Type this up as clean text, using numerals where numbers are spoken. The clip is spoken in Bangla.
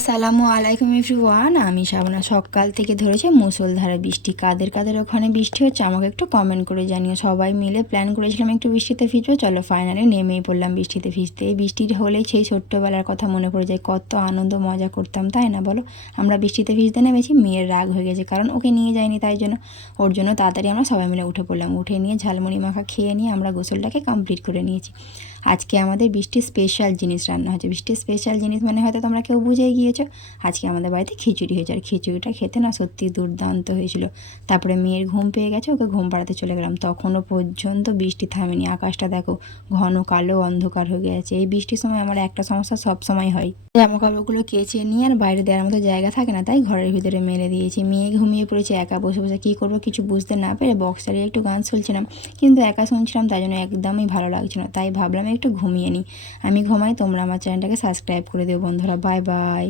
আসসালামু আলাইকুম এভরিওয়ান। আমি শাবানা। সকাল থেকে ধরেছে মুষলধারে বৃষ্টি। কাদের কাদের ওখানে বৃষ্টি হচ্ছে আমাকে একটু কমেন্ট করে জানিও। সবাই মিলে প্ল্যান করেছিলাম একটু বৃষ্টিতে ভিজবো, চলো ফাইনালি নেমেই পড়লাম বৃষ্টিতে ভিজতে। এই বৃষ্টি হলেই সেই ছোট্টবেলার কথা মনে পড়ে যায়, কত আনন্দ মজা করতাম, তাই না বলো? আমরা বৃষ্টিতে ভিজতে নেমেছি, মেয়ের রাগ হয়ে গেছে কারণ ওকে নিয়ে যায়নি, তাই জন্য ওর জন্য তাড়াতাড়ি আমরা সবাই মিলে উঠে পড়লাম। উঠে নিয়ে ঝালমুড়ি মাখা খেয়ে নিয়ে আমরা গোসলটাকে কমপ্লিট করে নিয়েছি। আজকে আমাদের বৃষ্টির স্পেশাল জিনিস রান্না হচ্ছে। বৃষ্টির স্পেশাল জিনিস মানে হয়তো তোমরা কেউ বুঝেই গিয়েছো, আজকে আমাদের বাড়িতে খিচুড়ি হয়েছে। আর খিচুড়িটা খেতে না সত্যি দুর্দান্ত হয়েছিল। তারপরে মেয়ের ঘুম পেয়ে গেছে, ওকে ঘুম পাড়াতে চলে গেলাম। তখনও পর্যন্ত বৃষ্টি থামেনি। আকাশটা দেখো, ঘন কালো অন্ধকার হয়ে গেছে। এই বৃষ্টির সময় আমার একটা সমস্যা সব সময় হয়, জামা কাপড়গুলো কেচে নিয়ে আর বাইরে দেওয়ার মতো জায়গা থাকে না, তাই ঘরের ভিতরে মেলে দিয়েছি। মেয়ে ঘুমিয়ে পড়েছে, একা বসে বসে কী করবো কিছু বুঝতে না পেরে বক্স চালিয়ে একটু গান শুনছিলাম, কিন্তু একা শুনছিলাম, তাই জন্য একদমই ভালো লাগছিল না, তাই ভাবলাম একটু ঘুমিয়ে নিই। আমি ঘুমাই, তোমরা আমার চ্যানেলটাকে সাবস্ক্রাইব করে দিও বন্ধুরা। Bye bye.